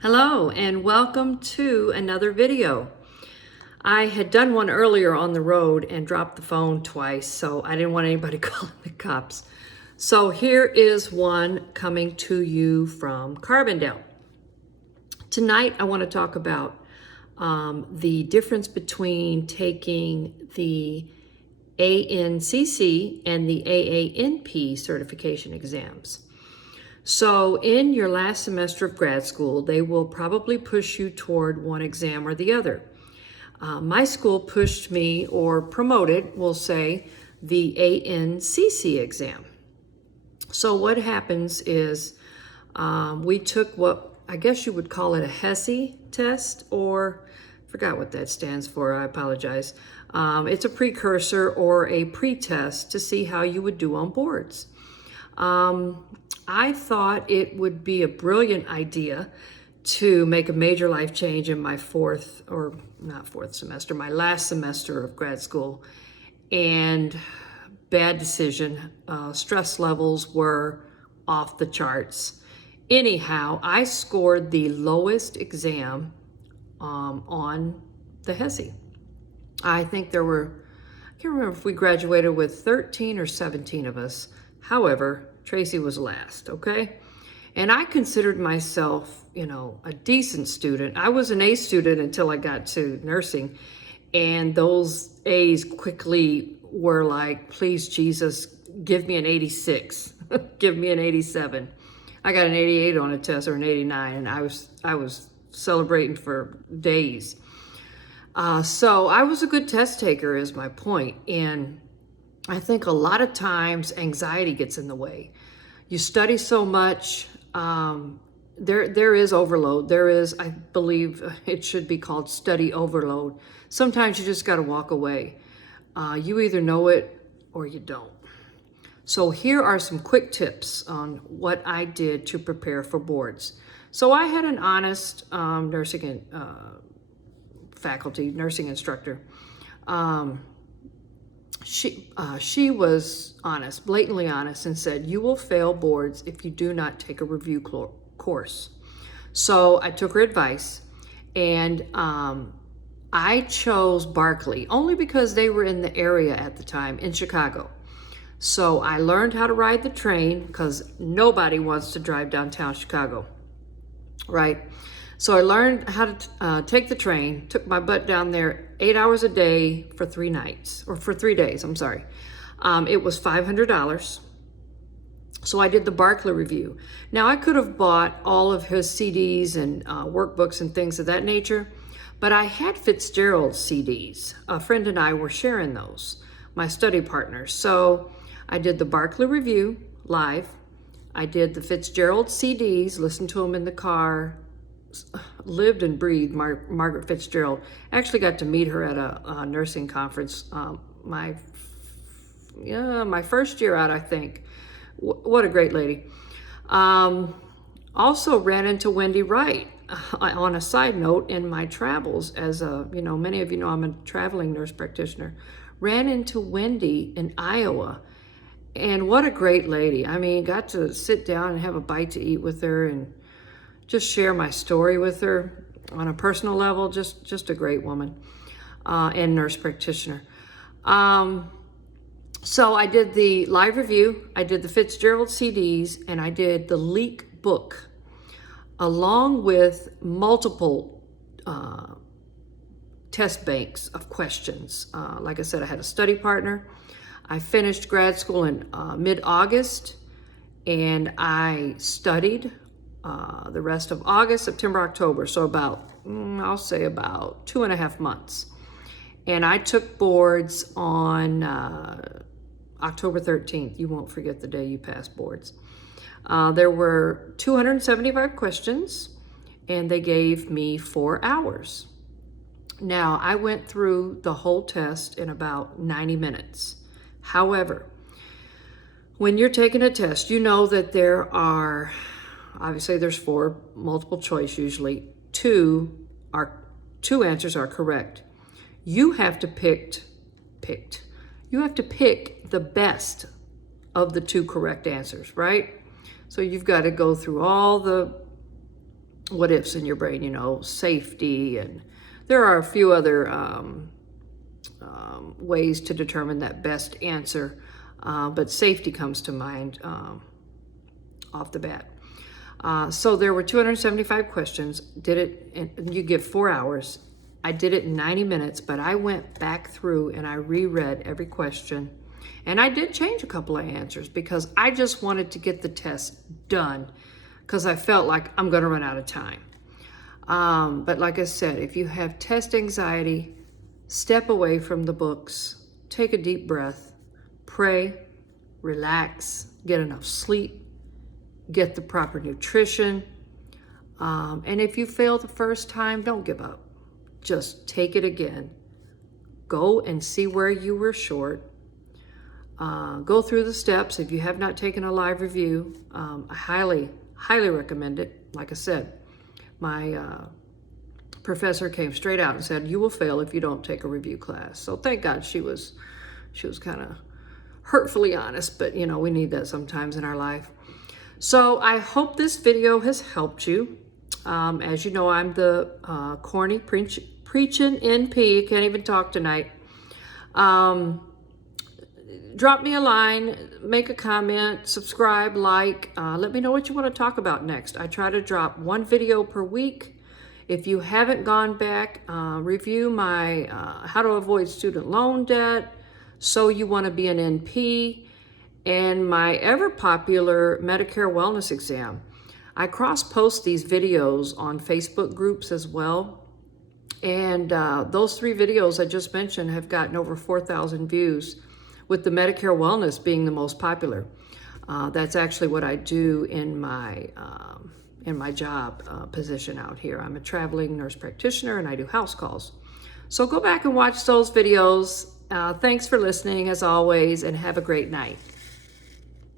Hello and welcome to another video. I had done one earlier on the road and dropped the phone twice, so I didn't want anybody calling the cops. So here is one coming to you from Carbondale. Tonight I want to talk about the difference between taking the ANCC and the AANP certification exams. So in your last semester of grad school, they will probably push you toward one exam or the other. My school pushed me, or promoted, we'll say, the ANCC exam. So what happens is we took what I guess you would call it a HESI test, or I forgot what that stands for, I apologize. It's a precursor or a pre-test to see how you would do on boards. I thought it would be a brilliant idea to make a major life change in my my last semester of grad school. And bad decision. Stress levels were off the charts. Anyhow, I scored the lowest exam on the HESI. I think I can't remember if we graduated with 13 or 17 of us. However, Tracy was last, okay? And I considered myself, a decent student. I was an A student until I got to nursing, and those A's quickly were like, please, Jesus, give me an 86, give me an 87. I got an 88 on a test, or an 89, and I was celebrating for days. So I was a good test taker, is my point. And I think a lot of times anxiety gets in the way. You study so much, there is overload. There is, I believe it should be called study overload. Sometimes you just got to walk away. You either know it or you don't. So here are some quick tips on what I did to prepare for boards. So I had an honest nursing faculty, nursing instructor. She was honest, blatantly honest, and said, you will fail boards if you do not take a review course. So I took her advice, and I chose Barkley only because they were in the area at the time in Chicago. So I learned how to ride the train, because nobody wants to drive downtown Chicago, right? So I learned how to take the train, took my butt down there 8 hours a day for 3 nights, or for 3 days, I'm sorry. It was $500. So I did the Barkley review. Now I could have bought all of his CDs and workbooks and things of that nature, but I had Fitzgerald CDs. A friend and I were sharing those, my study partners. So I did the Barkley review live. I did the Fitzgerald CDs, listened to them in the car, lived and breathed Margaret Fitzgerald. Actually got to meet her at a nursing conference my first year out, I think. What a great lady. Also ran into Wendy Wright. On a side note, in my travels, as many of you know, I'm a traveling nurse practitioner. Ran into Wendy in Iowa, and what a great lady. I mean, got to sit down and have a bite to eat with her and just share my story with her on a personal level. Just a great woman and nurse practitioner. So I did the live review, I did the Fitzgerald CDs, and I did the Leak book, along with multiple test banks of questions. Like I said, I had a study partner. I finished grad school in mid-August, and I studied the rest of August, September, October. So I'll say about 2.5 months. And I took boards on October 13th. You won't forget the day you pass boards. There were 275 questions, and they gave me 4 hours. Now, I went through the whole test in about 90 minutes. However, when you're taking a test, you know that obviously there's 4 multiple choice usually. 2 answers are correct. You have to pick the best of the 2 correct answers, right? So you've got to go through all the what ifs in your brain, you know, safety, and there are a few other ways to determine that best answer, but safety comes to mind off the bat. So there were 275 questions. Did it, and you give 4 hours. I did it in 90 minutes, but I went back through and I reread every question. And I did change a couple of answers because I just wanted to get the test done because I felt like I'm going to run out of time. But like I said, if you have test anxiety, step away from the books, take a deep breath, pray, relax, get enough sleep, get the proper nutrition. And if you fail the first time, don't give up. Just take it again. Go and see where you were short. Go through the steps. If you have not taken a live review, I highly recommend it. Like I said, my professor came straight out and said, you will fail if you don't take a review class. So thank God she was kind of hurtfully honest, but you know, we need that sometimes in our life. So I hope this video has helped you. As you know, I'm the corny preaching NP. Can't even talk tonight. Drop me a line, make a comment, subscribe, like. Let me know what you want to talk about next. I try to drop 1 video per week. If you haven't gone back, review my How to Avoid Student Loan Debt, So You Want to Be an NP, and my ever popular Medicare Wellness Exam. I cross-post these videos on Facebook groups as well. And those 3 videos I just mentioned have gotten over 4,000 views, with the Medicare Wellness being the most popular. That's actually what I do in my job position out here. I'm a traveling nurse practitioner and I do house calls. So go back and watch those videos. Thanks for listening as always, and have a great night.